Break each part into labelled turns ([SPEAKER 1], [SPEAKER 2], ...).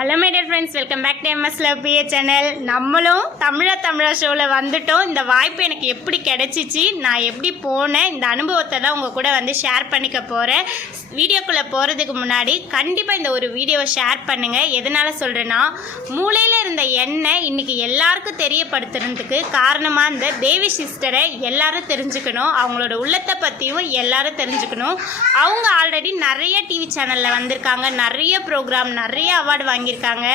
[SPEAKER 1] Hello my dear friends welcome back to M S love P A channel நம்மளும் தமிழா தமிழா ஷோவில் வந்துட்டோம். இந்த வாய்ப்பு எனக்கு எப்படி கிடைச்சிச்சு? நான் எப்படி போனேன்? இந்த அனுபவத்தை தான் உங்கள் கூட வந்து ஷேர் பண்ணிக்க போகிறேன் வீடியோக்குள்ளே போகிறதுக்கு முன்னாடி கண்டிப்பாக இந்த ஒரு வீடியோவை ஷேர் பண்ணுங்கள் எதனால் சொல்கிறேன்னா மூளையில் இருந்த எண்ணெய் இன்றைக்கி எல்லாருக்கும் தெரியப்படுத்துறதுக்கு காரணமாக இந்த தேவி சிஸ்டரை எல்லாரும் தெரிஞ்சுக்கணும். அவங்களோட உள்ளத்தை பற்றியும் எல்லாரும் தெரிஞ்சுக்கணும். அவங்க ஆல்ரெடி நிறைய டிவி சேனலில் வந்திருக்காங்க. நிறைய ப்ரோக்ராம் நிறைய அவார்டு வாங்கியிருக்காங்க.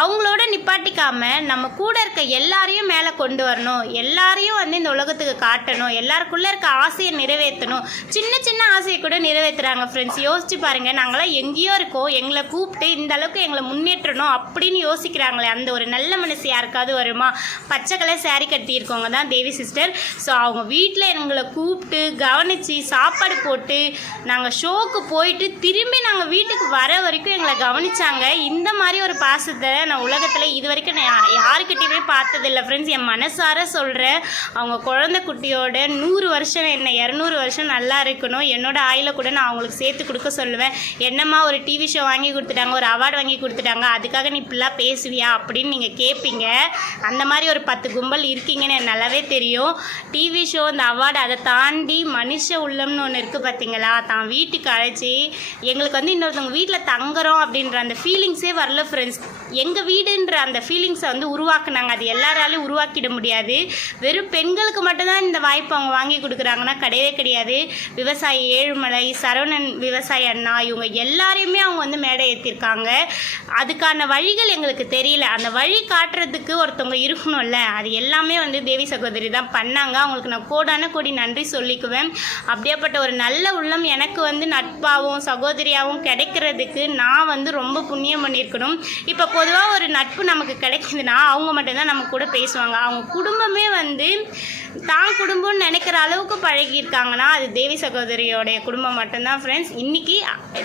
[SPEAKER 1] அவங்களோட நிப்பாட்டிக்காம நம்ம கூட இருக்க எல்லாரையும் மேலே கொண்டு வரணும். எல்லாரையும் வந்து இந்த உலகத்துக்கு காட்டணும். எல்லாருக்குள்ளே இருக்க ஆசையை நிறைவேற்றணும். சின்ன சின்ன ஆசையை கூட நிறைவேற்றுறாங்க ஃப்ரெண்ட்ஸ் யோசிச்சு பாருங்கள் நாங்களாம் எங்கேயோ இருக்கோம். எங்களை கூப்பிட்டு இந்த அளவுக்கு எங்களை முன்னேற்றணும் அப்படின்னு யோசிக்கிறாங்களே. அந்த ஒரு நல்ல மனசு யாருக்காவது வருமா? பச்சை கலர் saree கட்டியிருக்கவங்க தான் தேவி சிஸ்டர் ஸோ அவங்க வீட்டில் எங்களை கூப்பிட்டு கவனித்து சாப்பாடு போட்டு நாங்கள் ஷோக்கு போயிட்டு திரும்பி நாங்கள் வீட்டுக்கு வர வரைக்கும் எங்களை கவனிச்சாங்க. இந்த மாதிரி ஒரு பாசத்தை நான் உலகத்தில் இது வரைக்கும் நான் யாருக்கிட்டையுமே பார்த்ததில்லை. ஃப்ரெண்ட்ஸ் என் மனசார சொல்கிறேன் அவங்க குழந்தை குட்டியோட நூறு வருஷம் என்ன இரநூறு வருஷம் நல்லா இருக்கணும். என்னோட ஆயில கூட நான் அவங்களுக்கு சேர்த்து கொடுக்க சொல்லுவேன். என்னம்மா ஒரு டிவி ஷோ வாங்கி கொடுத்துட்டாங்க ஒரு அவார்டு வாங்கி கொடுத்துட்டாங்க அதுக்காக நீ இப்படிலாம் பேசுவியா அப்படின்னு நீங்கள் கேட்பீங்க அந்த மாதிரி ஒரு பத்து கும்பல் இருக்கீங்கன்னு நல்லாவே தெரியும். டிவி ஷோ இந்த அவார்டு அதை தாண்டி மனுஷ உள்ளம்னு ஒன்று இருக்குது பார்த்தீங்களா தான் வீட்டுக்கு அழைச்சி எங்களுக்கு வந்து இன்னொருத்தவங்க வீட்டில் தங்குறோம் அப்படின்ற அந்த ஃபீலிங்ஸே வரல ஃப்ரெண்ட்ஸ் எங்கள் வீடுன்ற அந்த ஃபீலிங்ஸை வந்து உருவாக்குனாங்க. அது எல்லாராலையும் உருவாக்கிட முடியாது. வெறும் பெண்களுக்கு மட்டும்தான் இந்த வாய்ப்பு அவங்க வாங்கி கொடுக்குறாங்கன்னா கிடையவே கிடையாது. விவசாயி ஏழுமலை சரவணன் விவசாய அண்ணா இவங்க எல்லாரையுமே அவங்க வந்து மேடை ஏற்றிருக்காங்க அதுக்கான வழிகள் எங்களுக்கு தெரியல. அந்த வழி காட்டுறதுக்கு ஒருத்தவங்க இருக்கணும்ல. அது எல்லாமே வந்து தேவி சகோதரி தான் பண்ணாங்க. அவங்களுக்கு நான் கோடான கோடி நன்றி சொல்லிக்குவேன். அப்படியேப்பட்ட ஒரு நல்ல உள்ளம் எனக்கு வந்து நட்பாகவும் சகோதரியாகவும் கிடைக்கிறதுக்கு நான் வந்து ரொம்ப புண்ணியம் பண்ணியிருக்கணும். இப்போ பொதுவாக ஒரு நட்பு நமக்கு கிடைக்குதுன்னா அவங்க மட்டும்தான் நம்ம கூட பேசுவாங்க. அவங்க குடும்பமே வந்து தான் குடும்பம்னு நினைக்கிற அளவுக்கு பழகியிருக்காங்கன்னா அது தேவி சகோதரியோடைய குடும்பம் மட்டும்தான் ஃப்ரெண்ட்ஸ் இன்றைக்கி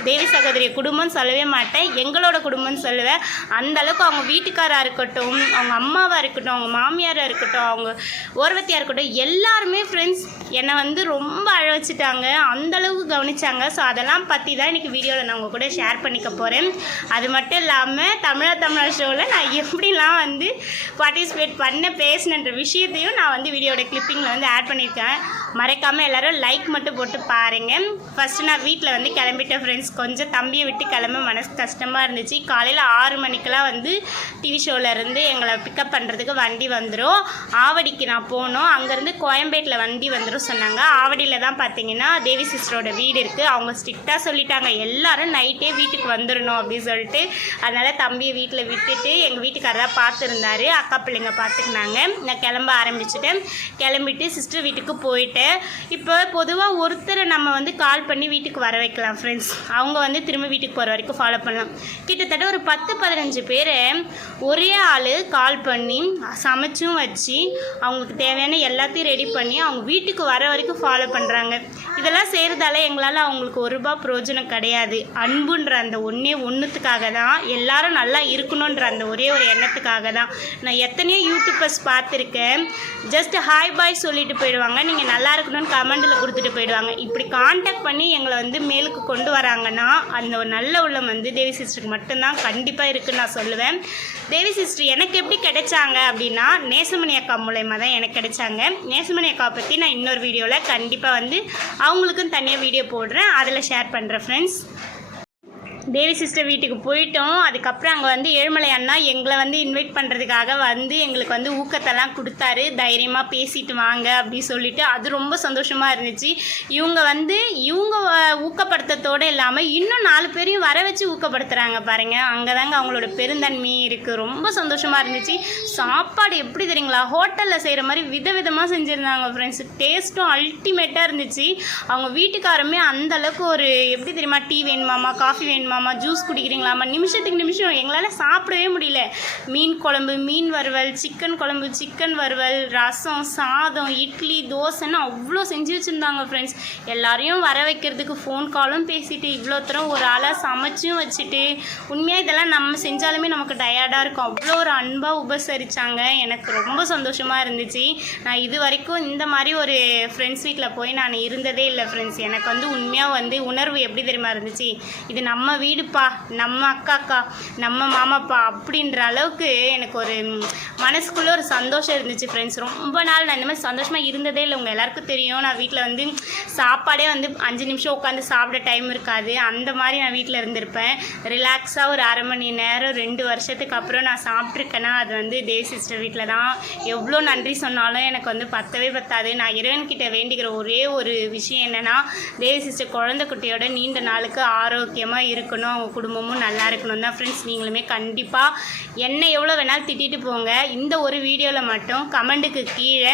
[SPEAKER 1] தேவி சகோதரிய குடும்பம்னு சொல்லவே மாட்டேன். எங்களோட குடும்பம்னு சொல்லுவேன். அந்தளவுக்கு அவங்க வீட்டுக்காராக இருக்கட்டும் அவங்க அம்மாவாக இருக்கட்டும் அவங்க மாமியாராக இருக்கட்டும் அவங்க ஓர்வத்தியாக இருக்கட்டும் எல்லாருமே ஃப்ரெண்ட்ஸ் என்னை வந்து ரொம்ப அழ வச்சுட்டாங்க. அந்த அளவுக்கு கவனிச்சாங்க. ஸோ அதெல்லாம் பற்றி தான் இன்றைக்கி வீடியோவில் நான் உங்கள் கூட ஷேர் பண்ணிக்க போகிறேன் அது மட்டும் இல்லாமல் தமிழா தமிழா ஷோவில் நான் எப்படிலாம் வந்து பார்ட்டிசிபேட் பண்ண பேசினன்ற விஷயத்தையும் நான் வந்து வீடியோட கிளிப்பிங்கில் வந்து ஆட் பண்ணியிருக்கேன். மறைக்காமல் எல்லோரும் லைக் மட்டும் போட்டு பாருங்கள் ஃபஸ்ட்டு நான் வீட்டில் வந்து கிளம்பிட்டேன் ஃப்ரெண்ட்ஸ் கொஞ்சம் தம்பியை விட்டு கிளம்ப மனசு கஷ்டமாக இருந்துச்சு. காலையில் ஆறு மணிக்கெலாம் வந்து டிவி ஷோவிலேருந்து எங்களை பிக்கப் பண்ணுறதுக்கு வண்டி வந்துடும் ஆவடிக்கு நான் போனோம். அங்கேருந்து கோயம்பேட்டில் வண்டி வந்துடும் சொன்னாங்க. ஆவடியில் தான் பார்த்தீங்கன்னா தேவி சிஸ்டரோட வீடு இருக்குது அவங்க ஸ்ட்ரிக்டாக சொல்லிட்டாங்க. எல்லோரும் நைட்டே வீட்டுக்கு வந்துடணும் அப்படின்னு சொல்லிட்டு. அதனால் தம்பியை வீட்டில் விட்டுட்டு எங்கள் வீட்டுக்காரர் தான் பார்த்துருந்தாரு. அக்கா பிள்ளைங்க பார்த்துக்கினாங்க. நான் கிளம்ப ஆரம்பிச்சிட்டேன். கிளம்பிட்டு சிஸ்டர் வீட்டுக்கு போயிட்டேன். இப்போ பொதுவாக ஒருத்தரை நம்ம வந்து கால் பண்ணி வீட்டுக்கு வர வைக்கலாம் ஃப்ரெண்ட்ஸ் அவங்க வந்து திரும்ப வீட்டுக்கு போகிற வரைக்கும் ஃபாலோ பண்ணலாம். கிட்டத்தட்ட ஒரு பத்து பதினஞ்சு பேரை ஒரே ஆள் கால் பண்ணி சமைச்சும் வச்சு அவங்களுக்கு தேவையான எல்லாத்தையும் ரெடி பண்ணி அவங்க வீட்டுக்கு வர வரைக்கும் ஃபாலோ பண்ணுறாங்க இதெல்லாம் செய்கிறதால எங்களால் அவங்களுக்கு ஒரு ரூபா பிரயோஜனம் கிடையாது. அன்புன்ற அந்த ஒன்றே ஒன்றுத்துக்காக தான் எல்லாரும் நல்லா இருக்கணுன்ற அந்த ஒரே ஒரு எண்ணத்துக்காக தான். நான் எத்தனையோ யூடியூபர்ஸ் பார்த்துருக்கேன். ஜஸ்ட் ஹாய் பாய் சொல்லிட்டு போயிடுவாங்க. நீங்கள் நல்லா இருக்கணும்னு கமெண்டில் கொடுத்துட்டு போயிடுவாங்க. இப்படி காண்டாக்ட் பண்ணி எங்களை வந்து மேலுக்கு கொண்டு வராங்கன்னா அந்த ஒரு நல்ல உள்ளம் வந்து தேவி சிஸ்டருக்கு மட்டும்தான் கண்டிப்பாக இருக்குன்னு நான் சொல்லுவேன். தேவி சிஸ்டர் எனக்கு எப்படி கிடைச்சாங்க அப்படின்னா நேசமணி அக்கா மூலயமா தான் எனக்கு கிடைச்சாங்க. நேசமணி அக்கா பற்றி நான் இன்னொரு வீடியோவில் கண்டிப்பாக வந்து அவங்களுக்கும் தனியாக வீடியோ போடுறேன். அதில் ஷேர் பண்ணுறேன் ஃப்ரெண்ட்ஸ் தேவி சிஸ்டர் வீட்டுக்கு போயிட்டோம். அதுக்கப்புறம் அங்கே வந்து ஏழுமலை அண்ணா எங்களை வந்து இன்வைட் பண்ணுறதுக்காக வந்து எங்களுக்கு வந்து ஊக்கத்தெல்லாம் கொடுத்தாரு. தைரியமாக பேசிட்டு வாங்க அப்படின்னு சொல்லிட்டு அது ரொம்ப சந்தோஷமாக இருந்துச்சு. இவங்க வந்து இவங்க ஊக்கப்படுத்தத்தோடு இல்லாமல் இன்னும் நாலு பேரையும் வர வச்சு ஊக்கப்படுத்துகிறாங்க பாருங்கள் அங்கே தாங்க அவங்களோட பெருந்தன்மை இருக்குது ரொம்ப சந்தோஷமாக இருந்துச்சு. சா சாப்பாடு எப்படி தெரியுங்களா? ஹோட்டலில் செய்கிற மாதிரி விதவிதமாக செஞ்சுருந்தாங்க ஃப்ரெண்ட்ஸ் டேஸ்ட்டும் அல்டிமேட்டாக இருந்துச்சு. அவங்க வீட்டுக்காரமே அந்த அளவுக்கு ஒரு எப்படி தெரியுமா டீ வேணுமாமா காஃபி வேணுமாமா ஜூஸ் குடிக்கிறீங்களாமா? நிமிஷத்துக்கு நிமிஷம் எங்களால் சாப்பிடவே முடியல. மீன் குழம்பு மீன் வறுவல் சிக்கன் குழம்பு சிக்கன் வறுவல் ரசம் சாதம் இட்லி தோசைன்னு அவ்வளோ செஞ்சு வச்சுருந்தாங்க ஃப்ரெண்ட்ஸ் எல்லாரையும் வர வைக்கிறதுக்கு ஃபோன் காலும் பேசிட்டு இவ்வளோ தூரம் ஒரு ஆளாக சமைச்சும் வச்சுட்டு உண்மையாக இதெல்லாம் நம்ம செஞ்சாலுமே நமக்கு டயர்டாக இருக்கும். அவ்வளோ ஒரு அன்பாக உபசரித்தாங்க எனக்கு ரொம்ப சந்தோஷமாக இருந்துச்சு. நான் இது வரைக்கும் இந்த மாதிரி ஒரு ஃப்ரெண்ட்ஸ் வீட்டில் போய் நான் இருந்ததே இல்லை ஃப்ரெண்ட்ஸ் எனக்கு வந்து உண்மையாக வந்து உணர்வு எப்படி தெரியுமா இருந்துச்சு? இது நம்ம வீடுப்பா நம்ம அக்காக்கா நம்ம மாமாப்பா அப்படின்ற அளவுக்கு எனக்கு ஒரு மனசுக்குள்ளே ஒரு சந்தோஷம் இருந்துச்சு ஃப்ரெண்ட்ஸ் ரொம்ப நாள் நான் இந்த மாதிரி சந்தோஷமாக இருந்ததே இல்லை. உங்கள் எல்லாருக்கும் தெரியும். நான் வீட்டில் வந்து சாப்பாடே வந்து அஞ்சு நிமிஷம் உட்காந்து சாப்பிட டைம் இருக்காது. அந்த மாதிரி நான் வீட்டில் இருந்திருப்பேன். ரிலாக்ஸாக ஒரு அரை மணி நேரம் ரெண்டு வருஷத்துக்கு அப்புறம் நான் சாப்பிட்ருக்கேன்னா அது வந்து தேவ் சிஸ்டர் வீட்டில் தான் எவ்வளோ நன்றி சொன்னாலும் எனக்கு வந்து பத்தவே பத்தாது. நான் இறைவன்கிட்ட வேண்டிக்கிற ஒரே ஒரு விஷயம் என்னென்னா தேவி சிஸ்டர் குழந்தை குட்டியோட நீண்ட நாளுக்கு ஆரோக்கியமாக இருக்கணும். அவங்க குடும்பமும் நல்லா இருக்கணும் தான் ஃப்ரெண்ட்ஸ் நீங்களுமே கண்டிப்பாக என்ன எவ்வளோ வேணாலும் திட்டிட்டு போங்க. இந்த ஒரு வீடியோவில் மட்டும் கமெண்ட்டுக்கு கீழே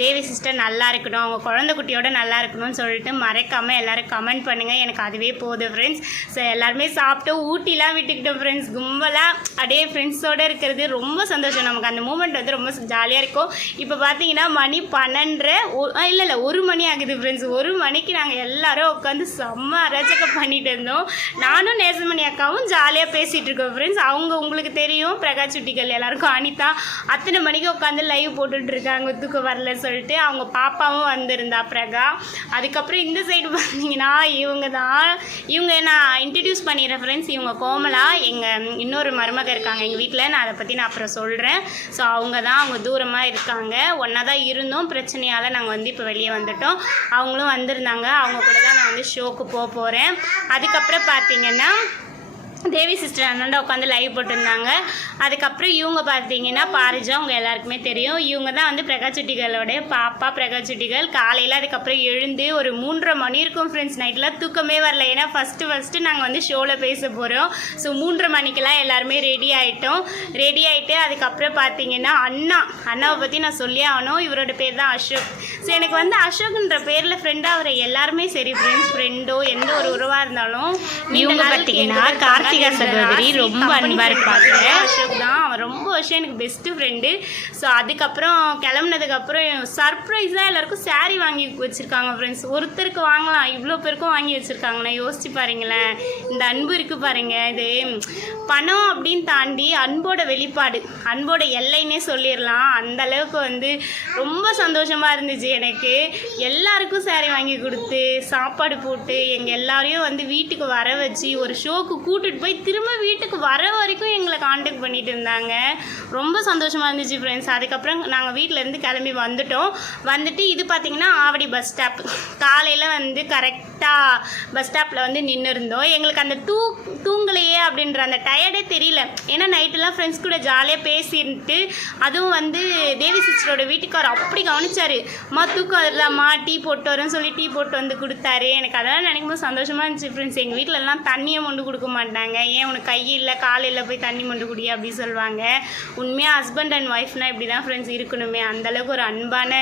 [SPEAKER 1] தேவி சிஸ்டர் நல்லா இருக்கணும். அவங்க குழந்தை குட்டியோட நல்லா இருக்கணும்னு சொல்லிட்டு மறக்காமல் எல்லோரும் கமெண்ட் பண்ணுங்கள் எனக்கு அதுவே போதும் ஃப்ரெண்ட்ஸ் ஸோ எல்லாருமே சாப்பிட்டு ஊட்டிலாம் விட்டுக்கிட்டோம் ஃப்ரெண்ட்ஸ் கும்பலாக அப்படியே ஃப்ரெண்ட்ஸோடு இருக்கிறது ரொம்ப சந்தோஷம். நமக்கு அந்த மூமெண்ட் வந்து ரொம்ப ஜாலியாக இருக்கும். இப்போ பார்த்தீங்கன்னா மணி பன்னெண்டரை இல்லை இல்லை ஒரு மணி ஆகுது ஃப்ரெண்ட்ஸ் ஒரு மணிக்கு நாங்கள் எல்லாரும் உட்காந்து செம்ம அரச்சக்கம் பண்ணிட்டு இருந்தோம். நானும் நேசமணி அக்காவும் ஜாலியாக பேசிகிட்டு இருக்கோம் ஃப்ரெண்ட்ஸ் அவங்க உங்களுக்கு தெரியும் பிரகாஷ் சுட்டிகள் எல்லாருக்கும் அனிதா. அத்தனை மணிக்கு உட்காந்து லைவ் போட்டுட்டு இருக்காங்க தூக்கம் வரல சொல்லிட்டு அவங்க பாப்பாவும் வந்திருந்தா பிரகா. அதுக்கப்புறம் இந்த சைடு பார்த்தீங்கன்னா இவங்க தான் இவங்க நான் இன்ட்ரடியூஸ் பண்ணிடுறேன் ஃப்ரெண்ட்ஸ் இவங்க கோமலா. எங்கள் இன்னொரு மருமக இருக்காங்க எங்கள் வீட்டில் நான் அதை பற்றி நான் அப்புறம் சொல்கிறேன் ஸோ அவங்க தான் அவங்க தூரமாக இருக்காங்க. ஒன்றா தான் இருந்தோம். பிரச்சனையால் நாங்கள் வந்து இப்போ வெளியே வந்துட்டோம். அவங்களும் வந்திருந்தாங்க. அவங்க கூட தான் நான் வந்து ஷோக்கு போக போகிறேன் அதுக்கப்புறம் பார்த்தீங்கன்னா தேவி சிஸ்டர் அண்ணாண்ட உட்காந்து லைவ் போட்டிருந்தாங்க. அதுக்கப்புறம் இவங்க பார்த்தீங்கன்னா பாரிஜா அவங்க எல்லாருக்குமே தெரியும். இவங்க தான் வந்து பிரகாஷ் சுட்டிகளோடைய பாப்பா பிரகாஷ் சுட்டிகள். காலையில் அதுக்கப்புறம் எழுந்து ஒரு மூன்றரை மணி இருக்கும் ஃப்ரெண்ட்ஸ் நைட்டில் தூக்கமே வரல. ஏன்னா ஃபஸ்ட்டு ஃபஸ்ட்டு நாங்கள் வந்து ஷோவில் பேச போகிறோம் ஸோ மூன்றரை மணிக்கெல்லாம் எல்லாருமே ரெடி ஆகிட்டோம் ரெடி ஆகிட்டு அதுக்கப்புறம் பார்த்தீங்கன்னா அண்ணா. அண்ணாவை பற்றி நான் சொல்லி ஆகணும். இவரோட பேர் தான் அசோக். ஸோ எனக்கு வந்து அசோக்ன்ற பேரில் ஃப்ரெண்டாக அவரை எல்லாருமே சரி ஃப்ரெண்ட்ஸ் ஃப்ரெண்டோ எந்த ஒரு உறவாக இருந்தாலும்
[SPEAKER 2] இவங்க பார்த்தீங்கன்னா கார்த்திகா சகோதரி ரொம்ப அன்பா இருப்பாங்க.
[SPEAKER 1] அசோக் தான். அவன் ரொம்ப வருஷம் எனக்கு பெஸ்ட்டு ஃப்ரெண்டு ஸோ அதுக்கப்புறம் கிளம்புனதுக்கப்புறம் சர்ப்ரைஸாக எல்லாருக்கும் saree வாங்கி வச்சுருக்காங்க ஃப்ரெண்ட்ஸ் ஒருத்தருக்கு வாங்கலாம். இவ்வளோ பேருக்கும் வாங்கி வச்சுருக்காங்க. நான் யோசிச்சு பாருங்களேன். இந்த அன்பு இருக்குது பாருங்க. இது பணம் அப்படின்னு தாண்டி அன்போட வெளிப்பாடு அன்போட எல்லைன்னே சொல்லிடலாம். அந்த அளவுக்கு வந்து ரொம்ப சந்தோஷமாக இருந்துச்சு எனக்கு. எல்லாருக்கும் saree வாங்கி கொடுத்து சாப்பாடு போட்டு எங்கள் எல்லாரையும் வந்து வீட்டுக்கு வர வச்சு ஒரு ஷோக்கு கூட்டிட்டு போய் திரும்ப வீட்டுக்கு வர வரைக்கும் எங்களை காண்டாக்ட் பண்ணிட்டு இருந்தாங்க. ரொம்ப சந்தோஷமாக இருந்துச்சு ஃப்ரெண்ட்ஸ் அதுக்கப்புறம் நாங்கள் வீட்டிலேருந்து கிளம்பி வந்துட்டோம். வந்துட்டு இது பார்த்திங்கன்னா ஆவடி பஸ் ஸ்டாப் காலையில் வந்து கரெக்டாக பஸ் ஸ்டாப்பில் வந்து நின்று இருந்தோம் எங்களுக்கு அந்த தூ தூங்கலையே அப்படின்ற அந்த டயர்டே தெரியல. ஏன்னா நைட்டெல்லாம் ஃப்ரெண்ட்ஸ் கூட ஜாலியாக பேசிட்டு அதுவும் வந்து தேவி சிஸ்டரோட வீட்டுக்கார் அப்படி கவனிச்சாரு. அம்மா தூக்கம் வருதாம்மா டீ போட்டு வரேன்னு சொல்லி டீ போட்டு வந்து கொடுத்தாரு. எனக்கு அதெல்லாம் நினைக்கும் போது சந்தோஷமாக இருந்துச்சு ஃப்ரெண்ட்ஸ் எங்கள் வீட்டிலலாம் தண்ணியை மொண்டு கொடுக்க மாட்டாங்க. ஏன் உனக்கு கை இல்லை கால் இல்லை போய் தண்ணி மொண்டு குடி அப்படி சொல்லுவாங்க. உண்மையாக ஹஸ்பண்ட் அண்ட் ஒய்ஃப்னால் இப்படி தான் ஃப்ரெண்ட்ஸ் இருக்கணுமே. அந்தளவுக்கு ஒரு அன்பான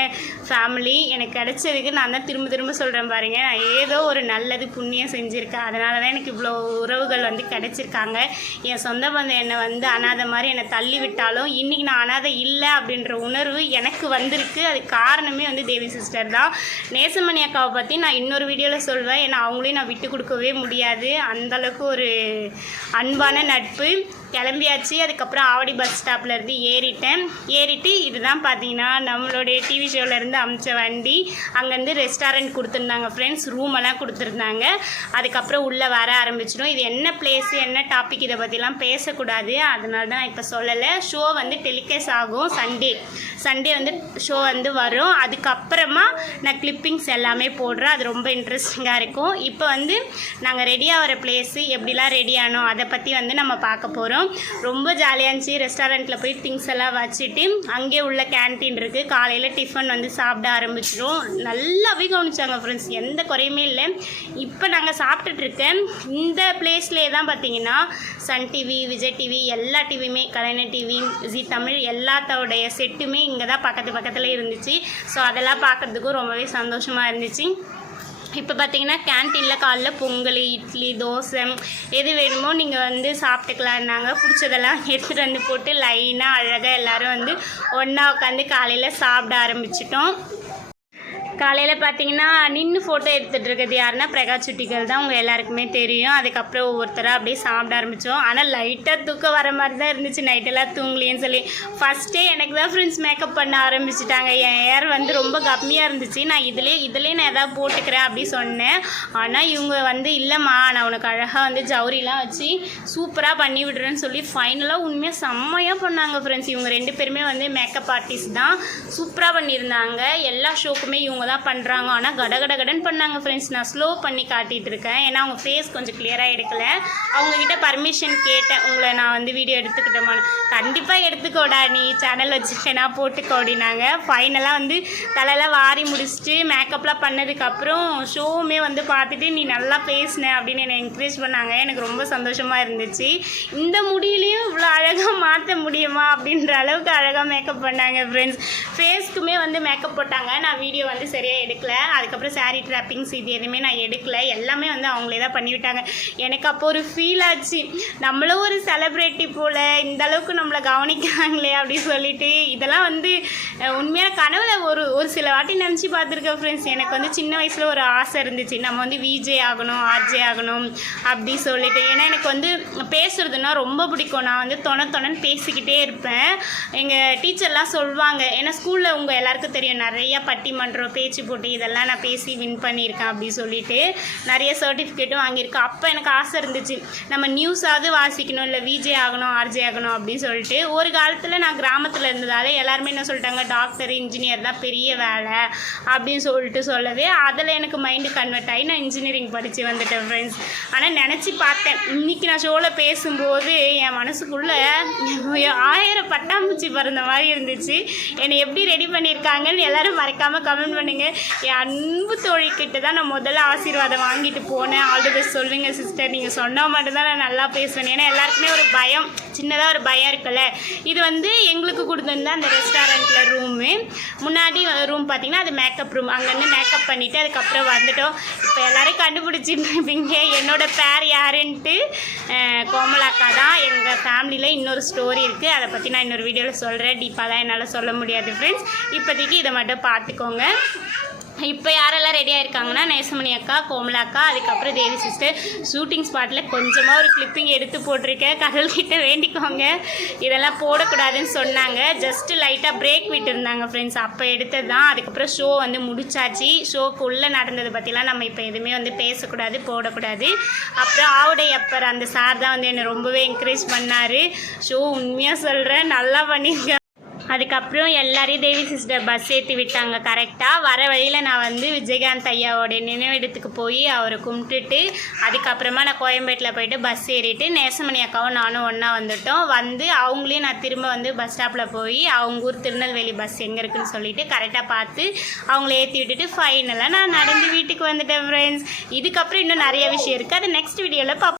[SPEAKER 1] ஃபேமிலி எனக்கு கிடைச்சதுக்கு நான் தான் திரும்ப திரும்ப சொல்கிறேன் பாருங்க. நான் ஏதோ ஒரு நல்லது புண்ணியம் செஞ்சுருக்கேன். அதனால தான் எனக்கு இவ்வளோ உறவுகள் வந்து கிடைச்சிருக்காங்க. என் சொந்த பந்தம் என்னை வந்து அனாதை மாதிரி என்னை தள்ளி விட்டாலும் இன்றைக்கி நான் அனாதை இல்லை அப்படின்ற உணர்வு எனக்கு வந்திருக்கு. அது காரணமே வந்து தேவி சிஸ்டர் தான். நேசமணி அக்காவை பற்றி நான் இன்னொரு வீடியோவில் சொல்வேன். ஏன்னா அவங்களையும் நான் விட்டு கொடுக்கவே முடியாது. அந்தளவுக்கு ஒரு அன்பான நட்பு. கிளம்பியாச்சு. அதுக்கப்புறம் ஆவடி பஸ் ஸ்டாப்லேருந்து ஏறிட்டேன். ஏறிட்டு இதுதான் பார்த்தீங்கன்னா நம்மளுடைய டிவி ஷோலேருந்து அமிச்ச வண்டி. அங்கேருந்து ரெஸ்டாரண்ட் கொடுத்துருந்தாங்க ஃப்ரெண்ட்ஸ் ரூம் எல்லாம் கொடுத்துருந்தாங்க. அதுக்கப்புறம் உள்ளே வர ஆரம்பிச்சிடும். இது என்ன பிளேஸ் என்ன டாபிக் இதை பற்றிலாம் பேசக்கூடாது. அதனால தான் நான் இப்போ சொல்லலை. ஷோ வந்து டெலிகாஸ் ஆகும். சண்டே சண்டே வந்து ஷோ வந்து வரும். அதுக்கப்புறமா நான் கிளிப்பிங்ஸ் எல்லாமே போடுறேன். அது ரொம்ப இன்ட்ரெஸ்டிங்காக இருக்கும். இப்போ வந்து நாங்கள் ரெடி ஆகிற பிளேஸு எப்படிலாம் ரெடி ஆனோம் அதை பற்றி வந்து நம்ம பார்க்க போகிறோம் ரொம்ப ஜாலியாக இருந்துச்சு. ரெஸ்டாரண்ட்டில் போய் திங்ஸ் எல்லாம் வச்சுட்டு அங்கே உள்ள கேன்டீன் இருக்குது காலையில் டிஃபன் வந்து சாப்பிட ஆரம்பிச்சிடும் நல்லாவே கவனிச்சாங்க ஃப்ரெண்ட்ஸ் எந்த குறையுமே இல்லை. இப்போ நாங்கள் சாப்பிட்டுட்ருக்கேன் இந்த பிளேஸ்லேயே தான் பார்த்தீங்கன்னா சன் டிவி விஜய் டிவி எல்லா டிவியுமே கலைஞர் டிவி ஜி தமிழ் எல்லாத்தோடைய செட்டுமே இங்கே தான் பக்கத்து பக்கத்தில் இருந்துச்சு. ஸோ அதெல்லாம் பார்க்குறதுக்கும் ரொம்பவே சந்தோஷமாக இருந்துச்சு. இப்போ பார்த்தீங்கன்னா கேன்டீனில் காலைல பொங்கல் இட்லி தோசை எது வேணுமோ நீங்கள் வந்து சாப்பிட்டுக்கலான்னாங்க. பிடிச்சதெல்லாம் எடுத்துகிட்டு வந்து போட்டு லைனாக அழகாக எல்லாரும் வந்து ஒன்றா உட்காந்து காலையில் சாப்பிட ஆரம்பிச்சிட்டோம். காலையில் பார்த்தீங்கன்னா நின்று ஃபோட்டோ எடுத்துகிட்டு இருக்கிறது யாருன்னா பிரகாஷ் சுட்டிகள் தான் உங்கள் எல்லாருக்குமே தெரியும். அதுக்கப்புறம் ஒவ்வொருத்தராக அப்படியே சாப்பிட ஆரம்பித்தோம் ஆனால் லைட்டாக தூக்கம் வர மாதிரி தான் இருந்துச்சு. நைட்டெல்லாம் தூங்கலையேன்னு சொல்லி ஃபஸ்ட்டே எனக்கு தான் ஃப்ரெண்ட்ஸ் மேக்கப் பண்ண ஆரம்பிச்சிட்டாங்க. என் ஏர் வந்து ரொம்ப கம்மியாக இருந்துச்சு. நான் இதிலே இதிலே நான் எதாவது போட்டுக்கிறேன் அப்படி சொன்னேன். ஆனால் இவங்க வந்து இல்லைம்மா நான் உனக்கு அழகாக வந்து ஜவுரிலாம் வச்சு சூப்பராக பண்ணி விடுறேன்னு சொல்லி ஃபைனலாக உண்மையாக செம்மையாக பண்ணாங்க ஃப்ரெண்ட்ஸ் இவங்க ரெண்டு பேருமே வந்து மேக்கப் ஆர்டிஸ்ட் தான். சூப்பராக பண்ணியிருந்தாங்க. எல்லா ஷோக்குமே இவங்க அவங்க தான் பண்ணுறாங்க ஆனால் கட கட பண்ணாங்க ஃப்ரெண்ட்ஸ் நான் ஸ்லோ பண்ணி காட்டிகிட்டு இருக்கேன். ஏன்னா அவங்க ஃபேஸ் கொஞ்சம் கிளியராக எடுக்கல. அவங்கக்கிட்ட பர்மிஷன் கேட்டேன். உங்களை நான் வந்து வீடியோ எடுத்துக்கிட்டோமான்னு கண்டிப்பாக எடுத்துக்கோடா நீ. சேனல் வச்சுக்கேனா போட்டுக்கோ அப்படின்னாங்க. ஃபைனலாக வந்து தலையெல்லாம் வாரி முடிச்சுட்டு மேக்கப்லாம் பண்ணதுக்கப்புறம் ஷோவுமே வந்து பார்த்துட்டு நீ நல்லா பேசின அப்படின்னு என்னை என்கரேஜ் பண்ணாங்க. எனக்கு ரொம்ப சந்தோஷமாக இருந்துச்சு. இந்த முடியிலையும் இவ்வளோ அழகாக மாற்ற முடியுமா அப்படின்ற அளவுக்கு அழகாக மேக்கப் பண்ணாங்க ஃப்ரெண்ட்ஸ் ஃபேஸ்க்குமே வந்து மேக்கப் போட்டாங்க. நான் வீடியோ வந்து சரியாக எடுக்கல. அதுக்கப்புறம் சாரீ ட்ராப்பிங்ஸ் இது எதுவுமே நான் எடுக்கல. எல்லாமே வந்து அவங்களே தான் பண்ணிவிட்டாங்க. எனக்கு அப்போ ஒரு ஃபீல் ஆச்சு. நம்மளும் ஒரு செலிப்ரிட்டி போல் இந்த அளவுக்கு நம்மளை கவனிக்கிறாங்களே அப்படின்னு சொல்லிட்டு இதெல்லாம் வந்து உண்மையான கனவுல ஒரு ஒரு சில வாட்டி நினச்சி பார்த்துருக்கேன் ஃப்ரெண்ட்ஸ் எனக்கு வந்து சின்ன வயசில் ஒரு ஆசை இருந்துச்சு. நம்ம வந்து விஜே ஆகணும் ஆர்ஜே ஆகணும் அப்படி சொல்லிட்டு. ஏன்னா எனக்கு வந்து பேசுறதுன்னா ரொம்ப பிடிக்கும். நான் வந்து தொண தொணன்னு பேசிக்கிட்டே இருப்பேன். எங்கள் டீச்சர்லாம் சொல்லுவாங்க ஏன்னா ஸ்கூலில் உங்கள் எல்லாருக்கும் தெரியும். நிறையா பட்டிமன்றம் பேச்சு போட்டி இதெல்லாம் நான் பேசி வின் பண்ணியிருக்கேன் அப்படின்னு சொல்லிட்டு நிறைய சர்டிஃபிகேட்டும் வாங்கியிருக்கேன். அப்போ எனக்கு ஆசை இருந்துச்சு. நம்ம நியூஸாவது வாசிக்கணும் இல்லை விஜே ஆகணும் ஆர்ஜே ஆகணும் அப்படின்னு சொல்லிட்டு ஒரு காலத்தில் நான் கிராமத்தில் இருந்ததால் எல்லாருமே என்ன சொல்லிட்டாங்க டாக்டர் இன்ஜினியர் தான் பெரிய வேலை அப்படின்னு சொல்லிட்டு சொல்லவே அதில் எனக்கு மைண்டு கன்வெர்ட் ஆகி நான் இன்ஜினியரிங் படித்து வந்துட்டேன் ஃப்ரெண்ட்ஸ் ஆனால் நினச்சி பார்த்தேன். இன்னைக்கு நான் ஷோவில் பேசும்போது என் மனசுக்குள்ளே ஆயிரம் பட்டாம்பூச்சி பிறந்த மாதிரி இருந்துச்சு. என்னை எப்படி ரெடி பண்ணியிருக்காங்கன்னு எல்லோரும் மறக்காமல் கமெண்ட் பண்ணுங்க என் அன்பு தோழிக்கிட்ட தான் நான் முதல்ல ஆசீர்வாதம் வாங்கிட்டு போனேன். ஆல் தி பெஸ்ட் சொல்லுங்கள் சிஸ்டர் நீங்கள் சொன்னால் மட்டும்தான் நான் நல்லா பேசுவேன். ஏன்னா எல்லாருக்குமே ஒரு பயம் சின்னதாக ஒரு பயம் இருக்குல்ல. இது வந்து எங்களுக்கு கொடுத்துருந்தா அந்த ரெஸ்டாரண்ட்டில் ரூமு முன்னாடி ரூம் பார்த்தீங்கன்னா அது மேக்கப் ரூம் அங்கேருந்து மேக்கப் பண்ணிவிட்டு அதுக்கப்புறம் வந்துட்டோம். இப்போ எல்லோரும் கண்டுபிடிச்சிருப்பீங்க. என்னோட பேர் யாருன்ட்டு கோமலாக்கா தான். எங்கள் ஃபேமிலியில் இன்னொரு ஸ்டோரி இருக்குது அதை பற்றி நான் இன்னொரு வீடியோவில் சொல்கிறேன் டீப்பாலாம் என்னால் சொல்ல முடியாது ஃப்ரெண்ட்ஸ் இப்போதைக்கு இதை மட்டும் பார்த்துக்கோங்க. இப்போ யாரெல்லாம் ரெடியாக இருக்காங்கன்னா நேசமணி அக்கா கோமலா அக்கா அதுக்கப்புறம் தேவி சிஸ்டர் ஷூட்டிங் ஸ்பாட்டில் கொஞ்சமாக ஒரு கிளிப்பிங் எடுத்து போட்டிருக்கேன். கடல்கிட்ட வேண்டிக்கோங்க. இதெல்லாம் போடக்கூடாதுன்னு சொன்னாங்க. ஜஸ்ட்டு லைட்டாக பிரேக் விட்டுருந்தாங்க ஃப்ரெண்ட்ஸ் அப்போ எடுத்தது தான் அதுக்கப்புறம் ஷோ வந்து முடிச்சாச்சு. ஷோக்கு உள்ளே நடந்ததை பற்றிலாம் நம்ம இப்போ எதுவுமே வந்து பேசக்கூடாது போடக்கூடாது. அப்புறம் ஆவுடை அப்பர் அந்த சார் தான் வந்து என்னை ரொம்பவே என்கரேஜ் பண்ணார். ஷோ உண்மையாக சொல்கிறேன் நல்லா பண்ணியிருக்கேன் அதுக்கப்புறம் எல்லாரையும் தேவி சிஸ்டர் பஸ் ஏற்றி விட்டாங்க. கரெக்டாக வர வழியில் நான் வந்து விஜயகாந்த் ஐயாவோடைய நினைவிடத்துக்கு போய் அவரை கும்பிட்டுட்டு அதுக்கப்புறமா நான் கோயம்பேட்டில் போயிட்டு பஸ் ஏறிட்டு நேசமணி அக்காவும் நானும் ஒன்றா வந்துட்டோம். வந்து அவங்களையும் நான் திரும்ப வந்து பஸ் ஸ்டாப்பில் போய் அவங்க ஊர் திருநெல்வேலி பஸ் எங்கே இருக்குன்னு சொல்லிட்டு கரெக்டாக பார்த்து அவங்கள ஏற்றி விட்டுட்டு ஃபைனலாக நான் நடந்து வீட்டுக்கு வந்துட்டேன் ஃப்ரெண்ட்ஸ் இதுக்கப்புறம் இன்னும் நிறைய விஷயம் இருக்குது அது நெக்ஸ்ட் வீடியோவில் பார்ப்போம்